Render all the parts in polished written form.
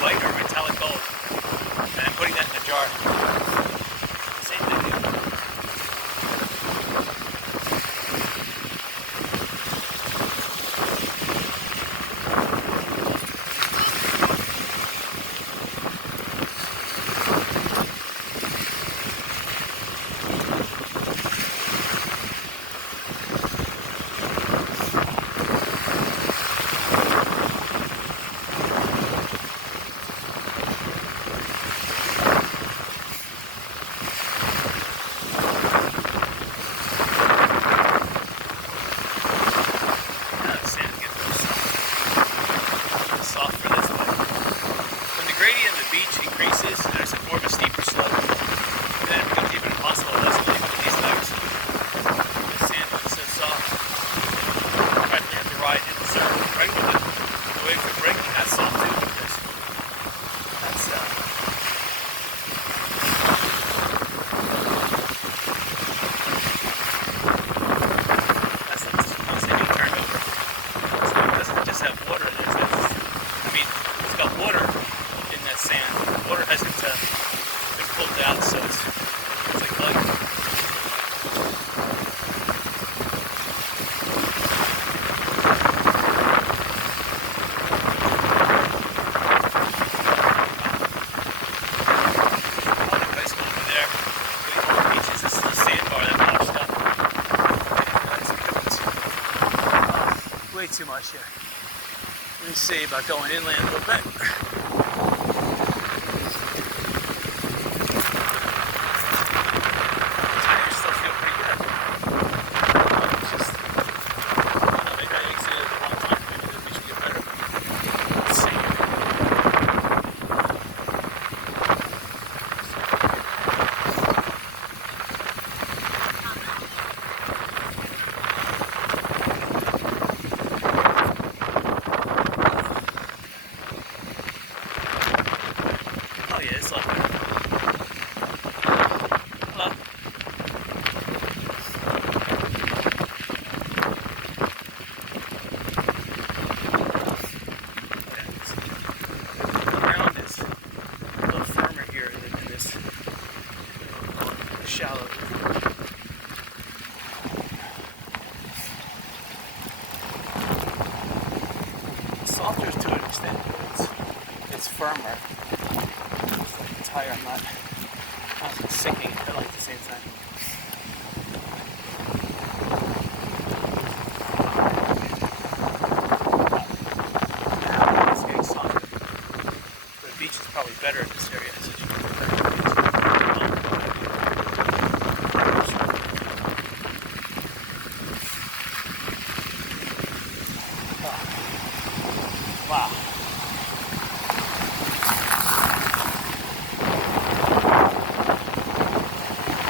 white or metallic gold. And I'm putting that in a jar. Same thing. Too much here. Let me see about going inland a little bit. Tires still feel pretty good. It's just, maybe I exited at the wrong time. Maybe the beach will get better. Let's see. Shallow. Softer to an extent, but it's firmer. It's like a tire. I'm not sinking it at the same time. It's getting softer. The beach is probably better in this area. So you can get better. Wow.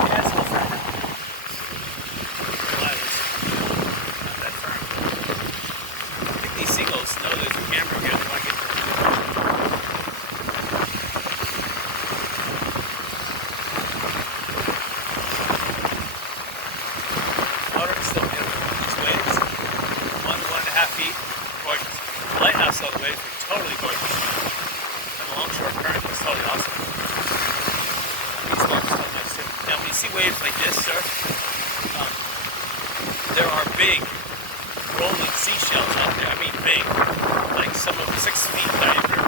Yeah, it's a little firm. Glad it's not that firm. I think these seagulls know there's a camera here. They want to get the water is still beautiful. These waves, 1 to 1.5 feet. Gorgeous. The lighthouse all the way is totally gorgeous. And the longshore current is totally awesome. These waves are nice too. Now when you see waves like this surf, there are big rolling seashells out there. I mean big. Like some of them 6 feet diameter.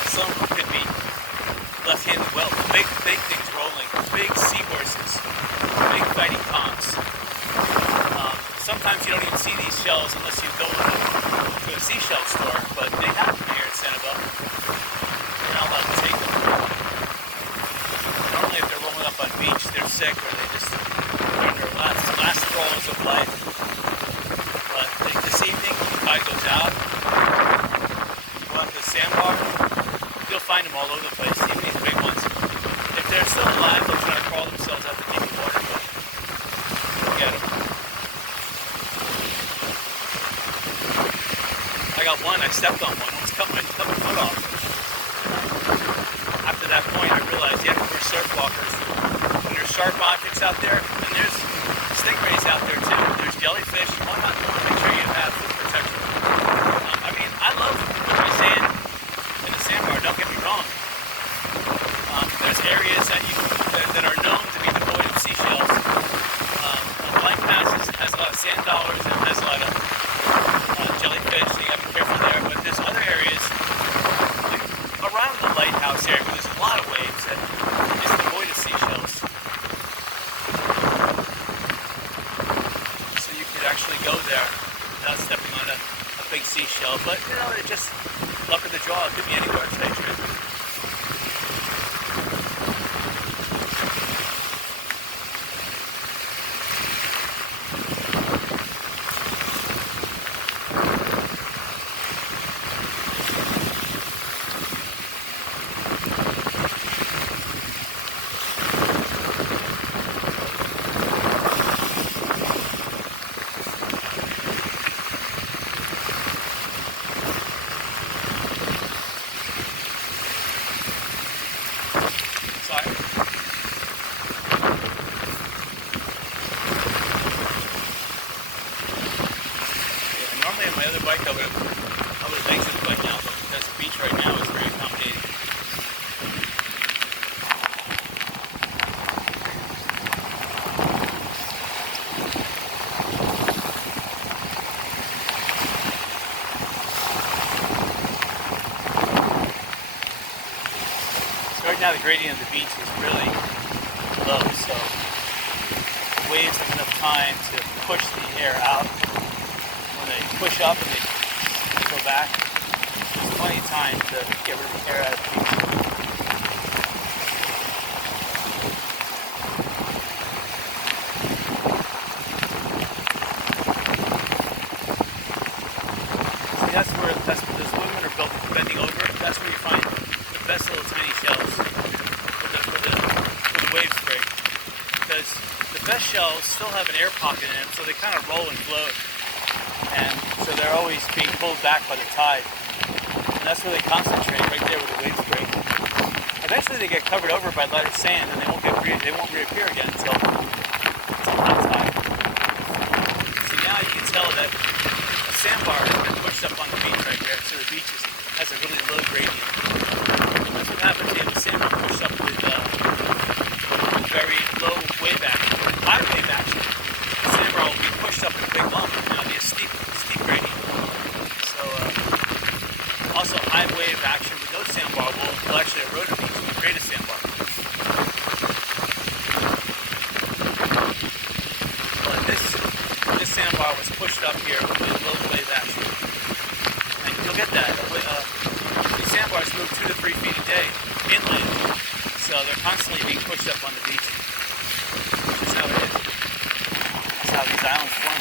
And some of them could be left-handed well. Big things rolling. Big seahorses. Big fighting ponds. Sometimes you don't even see these shells unless you go to a seashell store, but they happen here in Sanibel. You're not allowed to take them. Normally if they're rolling up on beach, they're sick or they just are in their last throes of life. But this evening, the tide goes out, you go out to the sandbar, you'll find them all over the place, even these big ones. If they're still alive, they'll try to crawl themselves out the deep water, but you'll get them. I got one, I stepped on one, almost cut my foot off. After that point, I realized, yeah, we're surf walkers. When there's sharp objects out there, and there's stingrays out there too. There's jellyfish. Why not make sure you have foot protection? I mean, I love it's just luck of the draw. It could be anywhere. It's nature. Normally on my other bike I would exit the bike now, but because the beach right now is very accommodating. So right now the gradient of the beach is really low, so the waves have enough time to push the air out. They push up and they go back. There's plenty of time to get rid of the air out of the beach. See, that's where those women are built bending over. That's where you find the best little tiny shells where the waves break. Because the best shells still have an air pocket in them, so they kind of roll and float. And so they're always being pulled back by the tide. And that's where they concentrate, right there where the waves break. Eventually they get covered over by lighter sand and they won't reappear again until high tide. See, now you can tell that a sandbar has been pushed up on the beach right there, so the beach has a really low gradient. That's what happens if you have a sandbar pushed up with very low wave action, or high wave action. The sandbar will be pushed up in a big lump, and it'll be a steep gradient. So, also high wave action with no sandbar will actually erode a beach and create a sandbar. But this sandbar was pushed up here with low wave action. And you'll get that. These sandbars move 2 to 3 feet a day inland, so they're constantly being pushed up on the beach. That's how it is. That's how these islands form.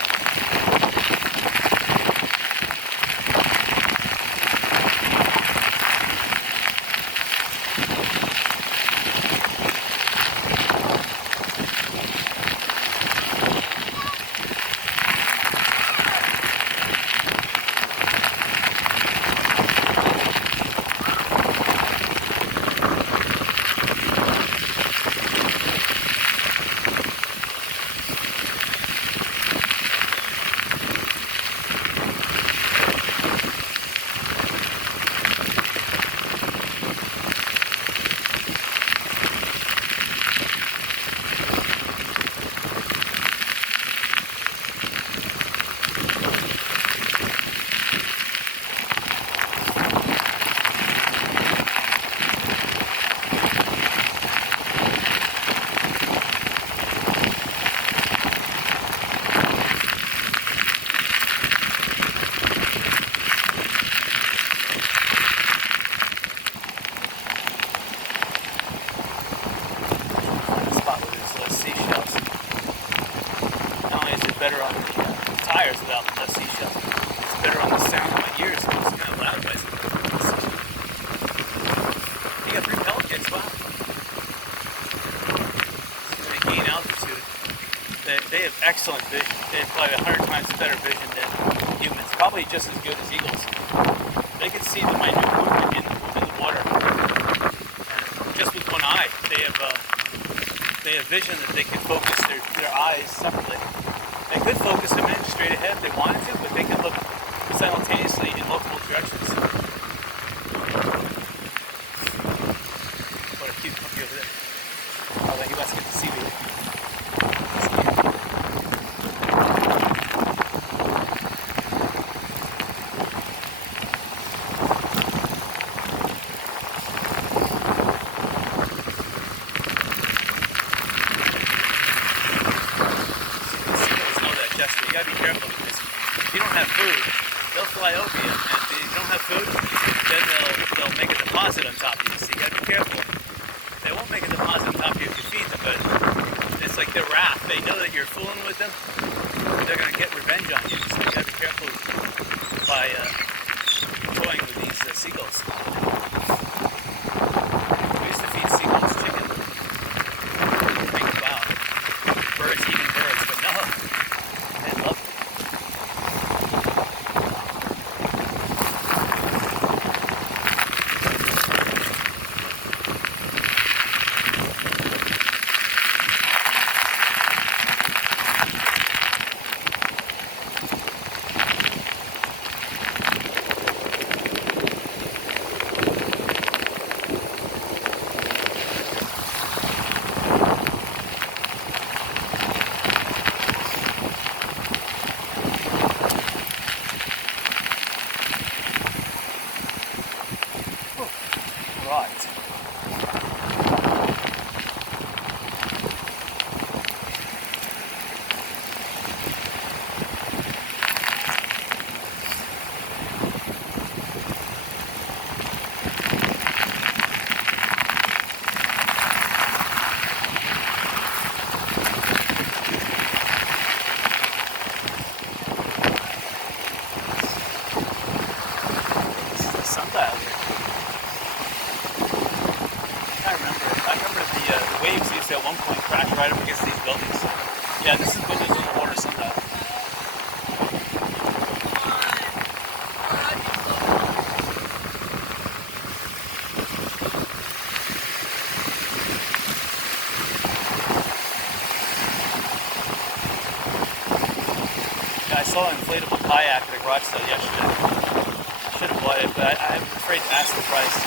Better on the tires without the seashell. It's better on the sound of my ears, so it's kind of loud. But you got 3 pelicans, wow. So when they gain altitude, they have excellent vision. They have probably 100 times better vision than humans, probably just as good as eagles. They can see the minute movement in the water. And just with one eye, they have vision that they can focus their eyes separately. They could focus them in straight ahead if they wanted to, but they can look simultaneously in multiple directions. What a cute puppy over there. Oh, he wants to get to see me. You gotta be careful because if you don't have food, boat, then they'll make a deposit on top of you. So you gotta be careful. They won't make a deposit on top of you if you feed them, but it's like their wrath. They know that you're fooling with them. They're gonna get revenge on you. So you gotta be careful by toying with these seagulls. We used to feed seagulls chicken. Think about birds eating birds, but no, they love it. Right. This is the sundial here. I remember the waves used to at one point crash right up against these buildings. Yeah, this is windows on the water sundial. Yeah, I saw an inflatable kayak at a garage sale yesterday. Should have bought it, but I'm afraid to ask the price.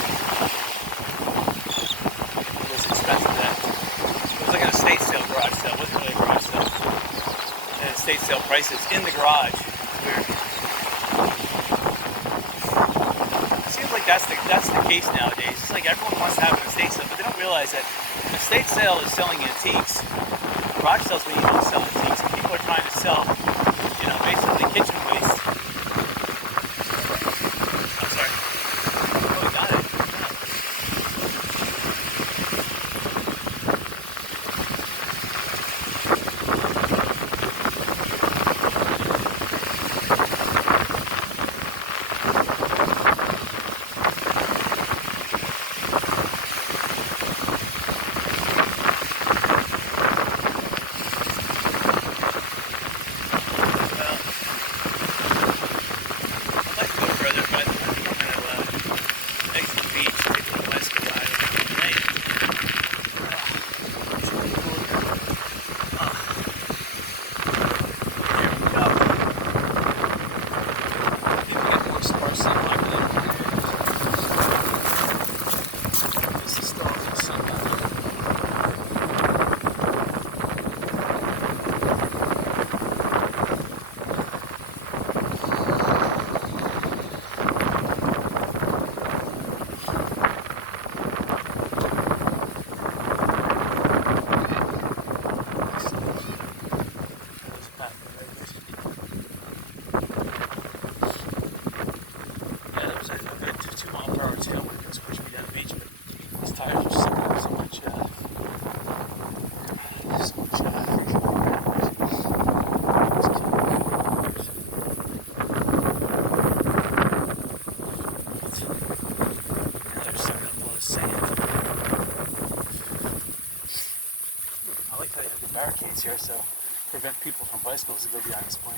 Expensive then. It was like an estate sale garage sale. It wasn't really a garage sale. And estate sale prices in the garage. Weird. It seems like that's the case nowadays. It's like everyone wants to have an estate sale, but they don't realize that an estate sale is selling antiques. Garage sales when you don't sell antiques. And people are trying to sell, basically kitchen waste. I'm sorry. Oh, we got it. Barricades here so prevent people from bicycles to go beyond this point.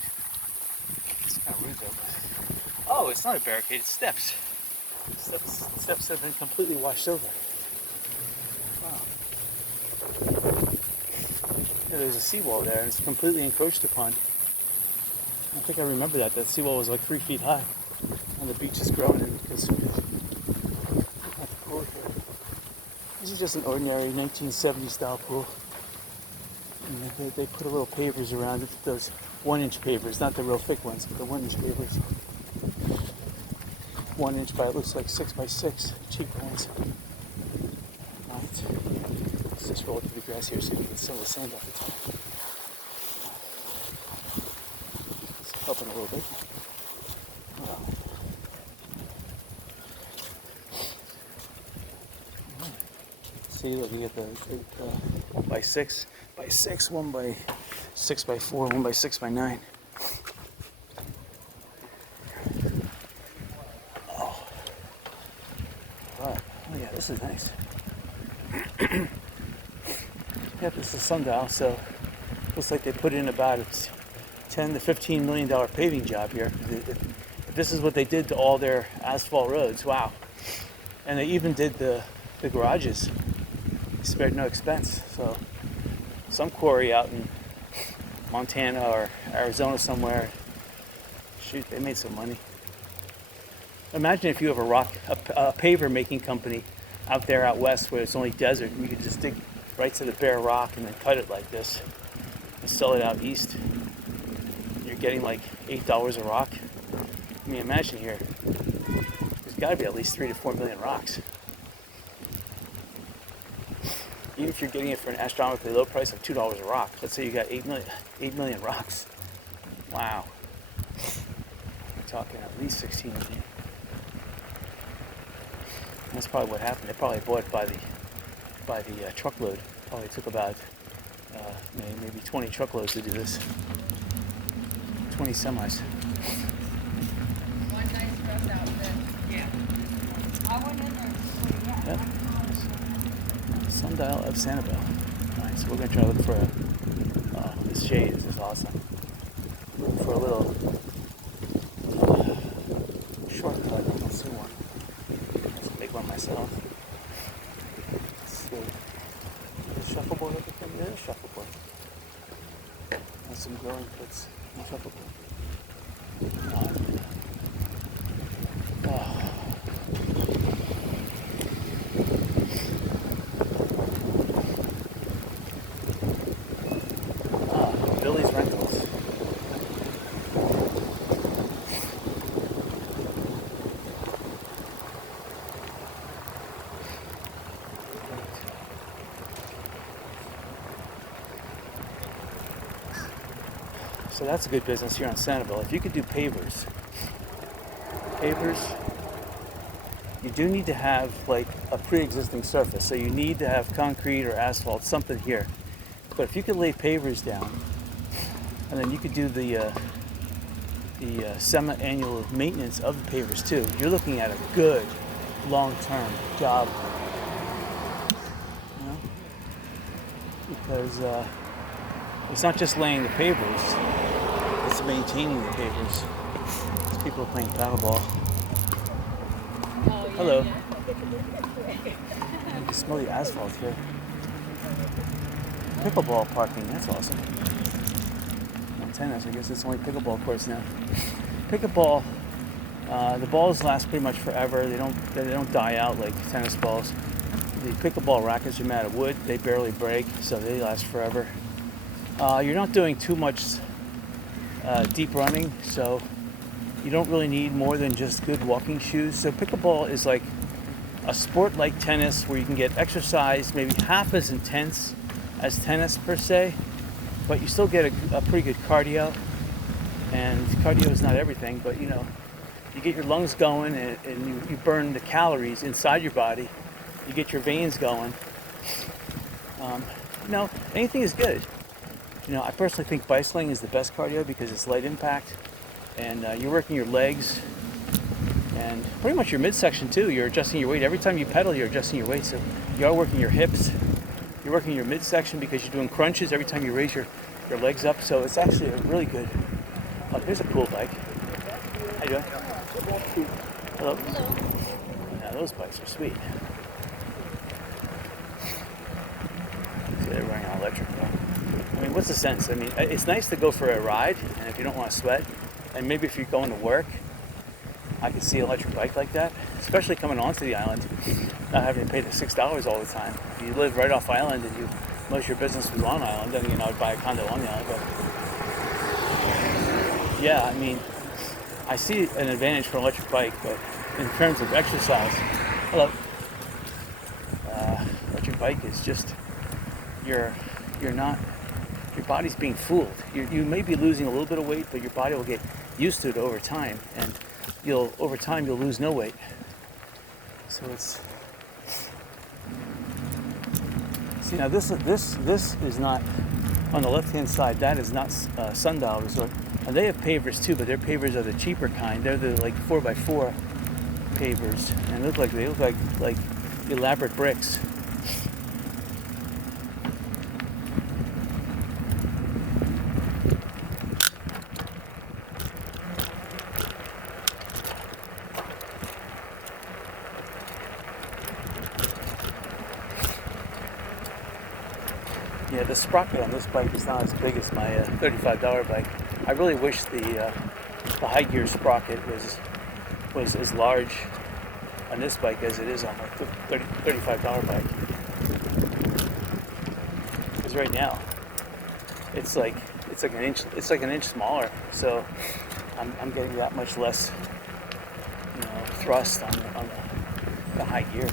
It's kind of rude though. But... Oh, it's not a barricade, it's steps. Steps have been completely washed over. Wow. Yeah, there's a seawall there and it's completely encroached upon. I think I remember that seawall was like 3 feet high and the beach has grown and because at the pool here. This is just an ordinary 1970s style pool. And they put a little pavers around it, those 1-inch pavers, not the real thick ones, but the 1-inch pavers. 1 inch by, it looks like 6 by 6 cheap ones. Right. Let's just roll through the grass here so you can get some of the sand off the top. It's helping a little bit. Wow. See, look, you get the by 6 by 6, 1 by 6 by 4, 1 by 6 by 9. Oh, right. Oh yeah, this is nice. Yep, this is sundial, so looks like they put in about a $10 to $15 million paving job here. If this is what they did to all their asphalt roads, wow. And they even did the garages. Spared no expense. So some quarry out in Montana or Arizona somewhere, shoot, they made some money. Imagine if you have a paver making company out there out west where it's only desert, and you could just dig right to the bare rock and then cut it like this and sell it out east. You're getting like $8 a rock. I mean, imagine here, there's got to be at least 3 to 4 million rocks. Even if you're getting it for an astronomically low price of $2 a rock, let's say you got 8 million rocks. Wow. We're talking at least 16 million. That's probably what happened. They probably bought it by the truckload. Probably took about maybe 20 truckloads to do this. 20 semis. One nice dress outfit. Yeah. I went in there. Yep. Sundial of Sanibel. Alright, so we're going to try to look for this shade. This is awesome. Looking for a little shortcut. I don't see one. Let's make one myself. Let's see. Is a shuffleboard over there? There's a shuffleboard. And some growing pits. No shuffleboard. Billy's Rentals. So that's a good business here on Sanibel. If you could do pavers, you do need to have like a pre-existing surface. So you need to have concrete or asphalt, something here. But if you could lay pavers down, and then you could do the semi-annual maintenance of the pavers too, you're looking at a good long-term job. You know? Because it's not just laying the pavers, it's maintaining the pavers. These people are playing paddleball. Oh, yeah, Hello. Yeah. You can smell the asphalt here. Pickleball parking, that's awesome. No tennis, I guess it's only pickleball courts now. Pickleball, the balls last pretty much forever. They don't die out like tennis balls. The pickleball rackets are made out of wood. They barely break, so they last forever. You're not doing too much deep running, so you don't really need more than just good walking shoes. So pickleball is like a sport like tennis where you can get exercise maybe half as intense as tennis per se, but you still get a pretty good cardio. And cardio is not everything, but you know, you get your lungs going and you burn the calories inside your body. You get your veins going. Anything is good. I personally think bicycling is the best cardio because it's light impact, and you're working your legs and pretty much your midsection too. You're adjusting your weight. Every time you pedal, you're adjusting your weight. So you are working your hips. You're working your midsection because you're doing crunches every time you raise your legs up. So it's actually a really good. Oh, here's a cool bike. How you doing? Hello. Hello. Now those bikes are sweet. See, they're running on electric though. I mean, what's the sense? I mean, it's nice to go for a ride, and if you don't want to sweat, and maybe if you're going to work, I could see an electric bike like that, especially coming onto the island, not having to pay the $6 all the time. If you live right off island and most of your business was on island, then I'd buy a condo on the island. But yeah, I mean, I see an advantage for an electric bike, but in terms of exercise, electric bike is just your body's being fooled. You may be losing a little bit of weight, but your body will get used to it over time, and over time you'll lose no weight. So it's See, now this is not on the left-hand side. That is not Sundial Resort. And they have pavers too, but their pavers are the cheaper kind. They're the like 4x4 pavers, and they look like elaborate bricks. Yeah, the sprocket on this bike is not as big as my $35 bike. I really wish the high gear sprocket was as large on this bike as it is on my $35 bike. Because right now, it's like an inch smaller. So I'm getting that much less, thrust on the high gear.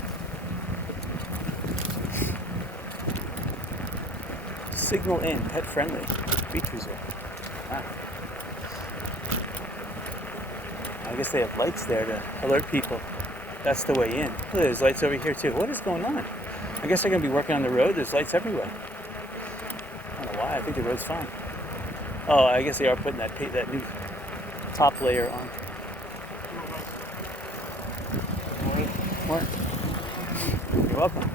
Signal in, pet friendly, beach resort. Wow. I guess they have lights there to alert people. That's the way in. Look, there's lights over here too. What is going on? I guess they're gonna be working on the road. There's lights everywhere. I don't know why. I think the road's fine. Oh, I guess they are putting that new top layer on. What? You're welcome.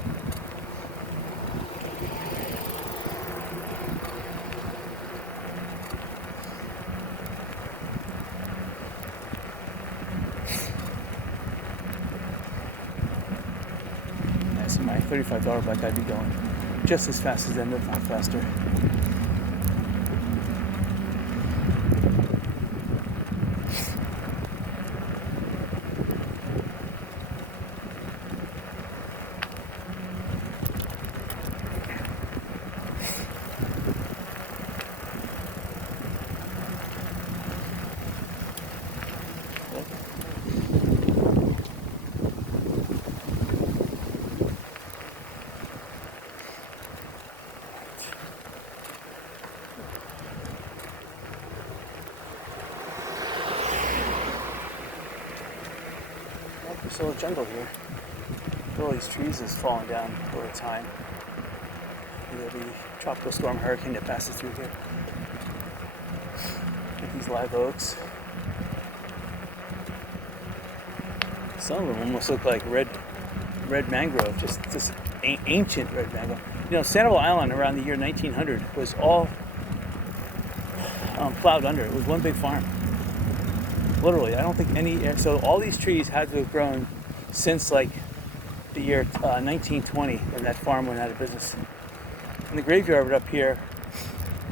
My $35 bike, I'd be going just as fast as them, if not faster. There's a little jungle here. All these trees is falling down over time. The tropical storm hurricane that passes through here. Like these live oaks. Some of them almost look like red mangrove, just ancient red mangrove. Sanibel Island around the year 1900 was all plowed under. It was one big farm. Literally, I don't think so all these trees had to have grown since like the year 1920 when that farm went out of business. And the graveyard up here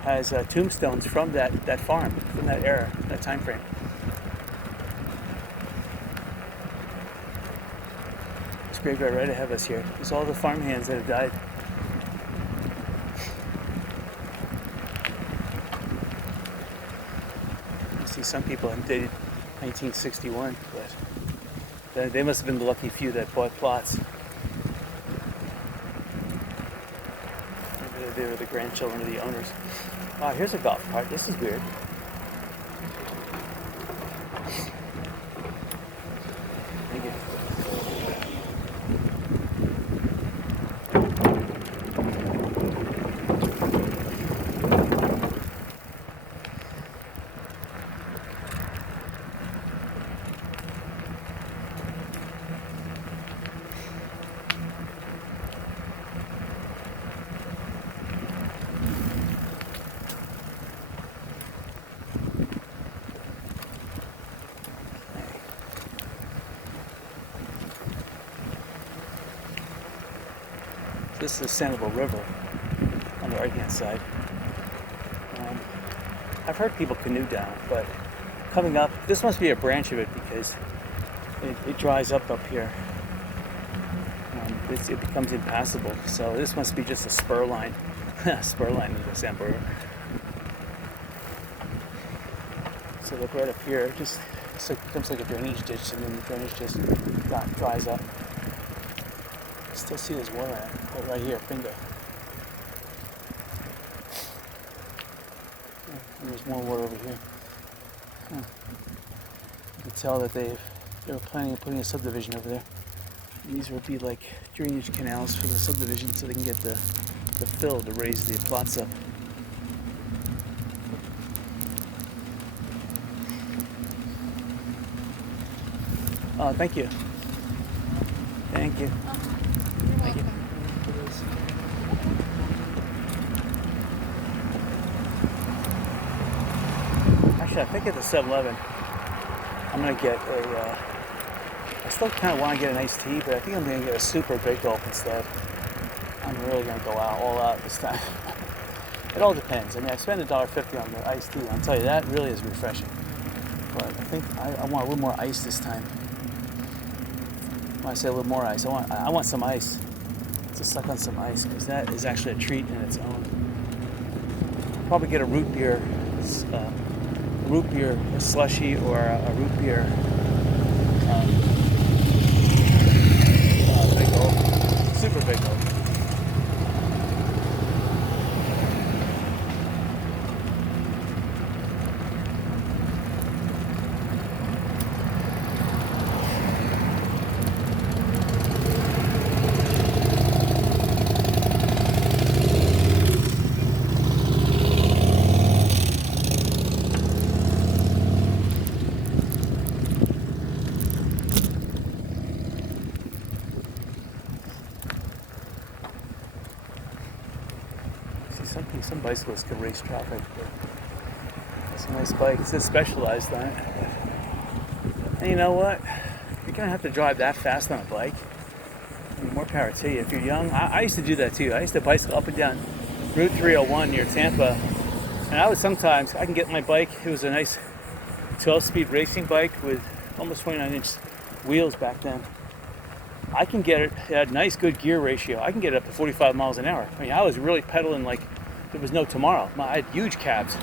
has tombstones from that farm, from that era, that time frame. This graveyard right ahead of us here. There's all the farmhands that have died. You see some people have dated 1961, but they must have been the lucky few that bought plots. Maybe they were the grandchildren of the owners. Wow, here's a golf cart. This is weird. Thank you. This is the Sanibel River on the right-hand side. I've heard people canoe down, but coming up, this must be a branch of it because it dries up here. It becomes impassable. So this must be just a spur line, spur line of the Sanibel River. So look right up here, it becomes like a drainage ditch, and then the drainage just dries up. Still see there's water right here, bingo. And there's more water over here. You can tell that they were planning on putting a subdivision over there. And these would be like drainage canals for the subdivision so they can get the the fill to raise the plaza. Thank you. Thank you. Thank you. Actually, I think at the 7-Eleven, I'm gonna get a. I still kind of want to get an iced tea, but I think I'm gonna get a super big gulp instead. I'm really gonna go all out this time. It all depends. I mean, I spend $1.50 on the iced tea. I'll tell you, that really is refreshing. But I think I want a little more ice this time. When I say a little more ice, I want some ice. To suck on some ice, because that is actually a treat in its own. Probably get a root beer slushy, or a root beer big gulp, super big gulp. Some bicyclists can race traffic, but it's a nice bike. It's just specialized on it. And you know what? You're gonna have to drive that fast on a bike. I mean, more power to you. If you're young, I used to do that too. I used to bicycle up and down Route 301 near Tampa, and I can get my bike. It was a nice 12-speed racing bike with almost 29-inch wheels back then. I can get it. It had nice, good gear ratio. I can get it up to 45 miles an hour. I mean, I was really pedaling like there was no tomorrow. I had huge cabs.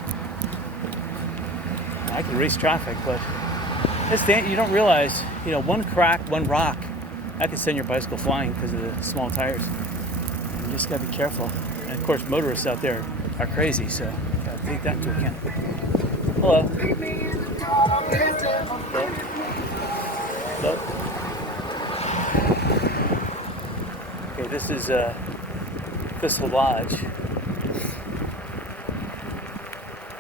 I could race traffic, but you don't realize, one crack, one rock, that could send your bicycle flying because of the small tires. You just gotta be careful. And of course, motorists out there are crazy, so you gotta take that into account. Hello. Hello. Okay, this is Thistle Lodge.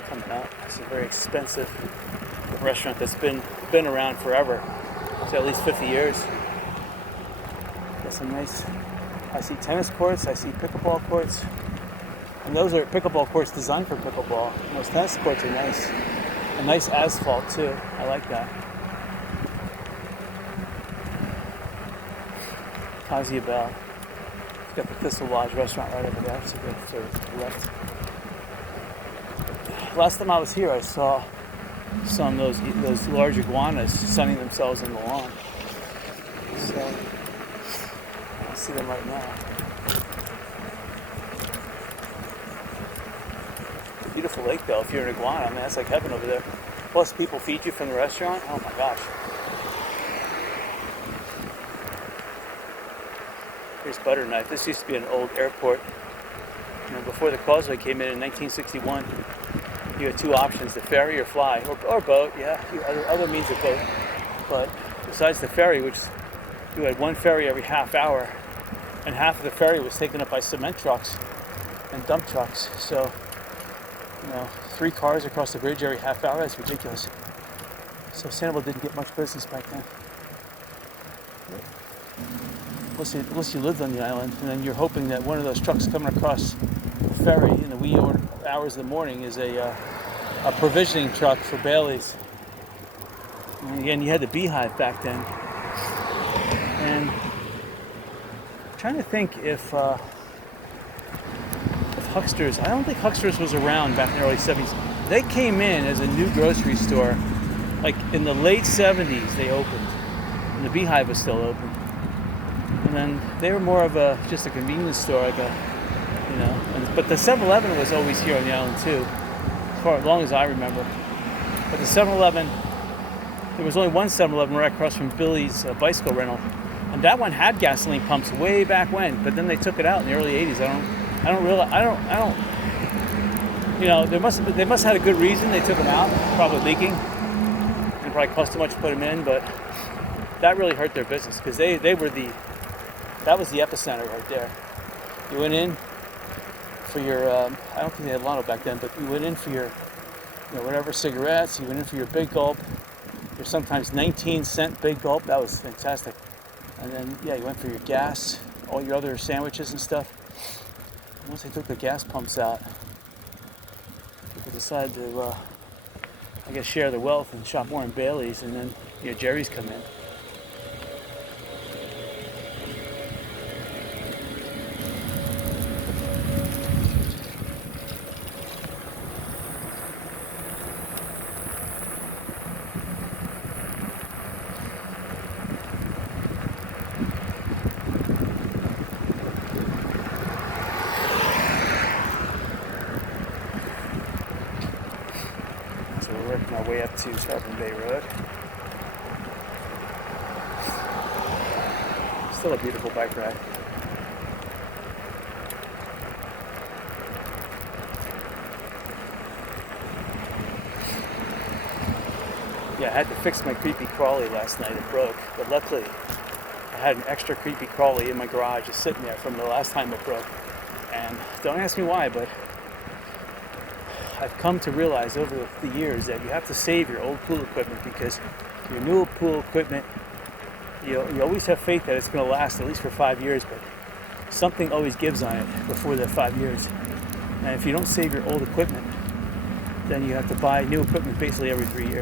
Coming up. It's a very expensive restaurant that's been around forever. It's at least 50 years. Got some nice. I see tennis courts. I see pickleball courts. And those are pickleball courts designed for pickleball. And those tennis courts are nice. A nice asphalt too. I like that. Kazia Bell. It's got the Thistle Lodge restaurant right over there. So go to the left. Last time I was here, I saw some of those large iguanas sunning themselves in the lawn. So I see them right now. Beautiful lake though. If you're an iguana, I mean, that's like heaven over there. Plus, people feed you from the restaurant. Oh my gosh. Here's Butternut. This used to be an old airport. Before the causeway came in 1961, you had two options: the ferry or fly, or boat. Yeah, other means of boat. But besides the ferry, which you had one ferry every half hour, and half of the ferry was taken up by cement trucks and dump trucks. So, 3 cars across the bridge every half hour. That's ridiculous. So Sanibel didn't get much business back then. Unless you lived on the island, and then you're hoping that one of those trucks coming across the ferry in the wee hours of the morning is a provisioning truck for Bailey's. And again, you had the Beehive back then. And I'm trying to think if Hucksters, I don't think Hucksters was around back in the early 70s. They came in as a new grocery store, like in the late 70s they opened, and the Beehive was still open. And then they were more of just a convenience store, like but the 7-Eleven was always here on the island too, as long as I remember. But the 7-Eleven, there was only one 7-Eleven right across from Billy's bicycle rental, and that one had gasoline pumps way back when, but then they took it out in the early 80s. They must have had a good reason they took them out, probably leaking, and it probably cost too much to put them in, but that really hurt their business, because that was the epicenter right there. You went in, for your, I don't think they had Lotto back then, but you went in for your, whatever cigarettes, you went in for your Big Gulp, your sometimes 19-cent Big Gulp, that was fantastic. And then, yeah, you went for your gas, all your other sandwiches and stuff. Once they took the gas pumps out, people decided to, I guess, share the wealth and shop more in Bailey's, and then, Jerry's come in. So we're working our way up to Scarborough Bay Road. Still a beautiful bike ride. Yeah, I had to fix my creepy crawly last night. It broke, but luckily I had an extra creepy crawly in my garage just sitting there from the last time it broke. And don't ask me why, but I've come to realize over the years that you have to save your old pool equipment, because your new pool equipment, you always have faith that it's going to last at least for 5 years, but something always gives on it before that 5 years. And if you don't save your old equipment, then you have to buy new equipment basically every 3 years.